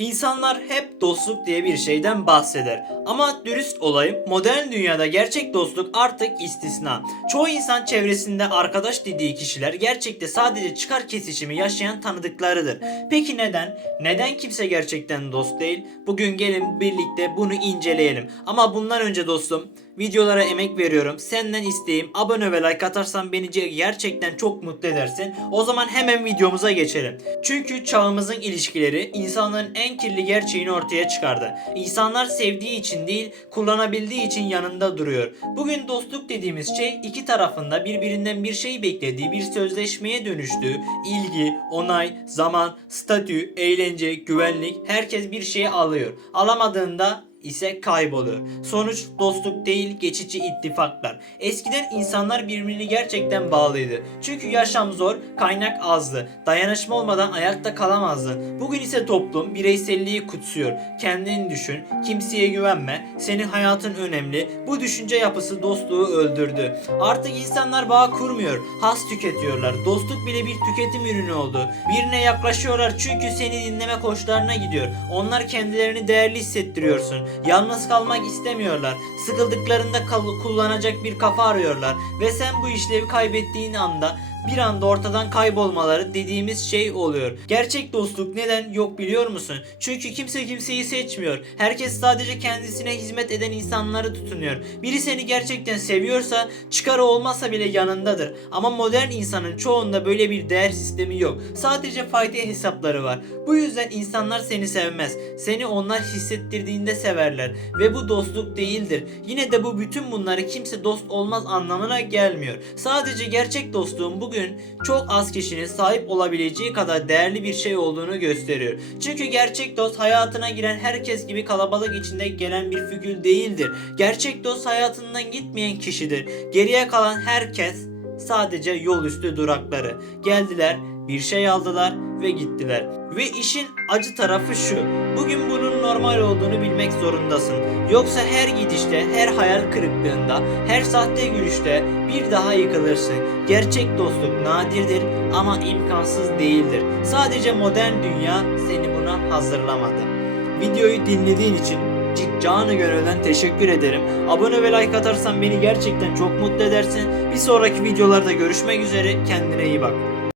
İnsanlar hep dostluk diye bir şeyden bahseder. Ama dürüst olayım modern dünyada gerçek dostluk artık istisna. Çoğu insan çevresinde arkadaş dediği kişiler gerçekte sadece çıkar kesişimi yaşayan tanıdıklarıdır. Peki neden? Neden kimse gerçekten dost değil? Bugün gelin birlikte bunu inceleyelim. Ama bundan önce dostum videolara emek veriyorum. Senden isteğim abone ve like atarsan beni gerçekten çok mutlu edersin. O zaman hemen videomuza geçelim. Çünkü çağımızın ilişkileri insanların en kirli gerçeğini ortaya çıkardı. İnsanlar sevdiği için değil, kullanabildiği için yanında duruyor. Bugün dostluk dediğimiz şey iki tarafında birbirinden bir şey beklediği bir sözleşmeye dönüştüğü ilgi, onay, zaman, statü, eğlence, güvenlik herkes bir şeyi alıyor. Alamadığında ise kayboluyor. Sonuç dostluk değil geçici ittifaklar. Eskiden insanlar birbirini gerçekten bağlıydı. Çünkü yaşam zor, kaynak azdı. Dayanışma olmadan ayakta kalamazdı. Bugün ise toplum bireyselliği kutsuyor. Kendini düşün, kimseye güvenme, senin hayatın önemli. Bu düşünce yapısı dostluğu öldürdü. Artık insanlar bağ kurmuyor, has tüketiyorlar. Dostluk bile bir tüketim ürünü oldu. Birine yaklaşıyorlar çünkü seni dinleme hoşlarına gidiyor. Onlar kendilerini değerli hissettiriyorsun. Yalnız kalmak istemiyorlar. Sıkıldıklarında kullanacak bir kafa arıyorlar. Ve sen bu işlevi kaybettiğin anda bir anda ortadan kaybolmaları dediğimiz şey oluyor. Gerçek dostluk neden yok biliyor musun? Çünkü kimse kimseyi seçmiyor. Herkes sadece kendisine hizmet eden insanları tutunuyor. Biri seni gerçekten seviyorsa çıkarı olmasa bile yanındadır. Ama modern insanın çoğunda böyle bir değer sistemi yok. Sadece fayda hesapları var. Bu yüzden insanlar seni sevmez. Seni onlar hissettirdiğinde severler ve bu dostluk değildir. Yine de bu bütün bunları kimse dost olmaz anlamına gelmiyor. Sadece gerçek dostluğun bugün çok az kişinin sahip olabileceği kadar değerli bir şey olduğunu gösteriyor. Çünkü gerçek dost hayatına giren herkes gibi kalabalık içinde gelen bir figür değildir. Gerçek dost hayatından gitmeyen kişidir. Geriye kalan herkes sadece yol üstü durakları. Geldiler, bir şey aldılar ve gittiler. Ve işin acı tarafı şu. Bugün bunun normal olduğunu bilmek zorundasın. Yoksa her gidişte, her hayal kırıklığında, her sahte gülüşte bir daha yıkılırsın. Gerçek dostluk nadirdir ama imkansız değildir. Sadece modern dünya seni buna hazırlamadı. Videoyu dinlediğin için canı gönülden teşekkür ederim. Abone ve like atarsan beni gerçekten çok mutlu edersin. Bir sonraki videolarda görüşmek üzere. Kendine iyi bak.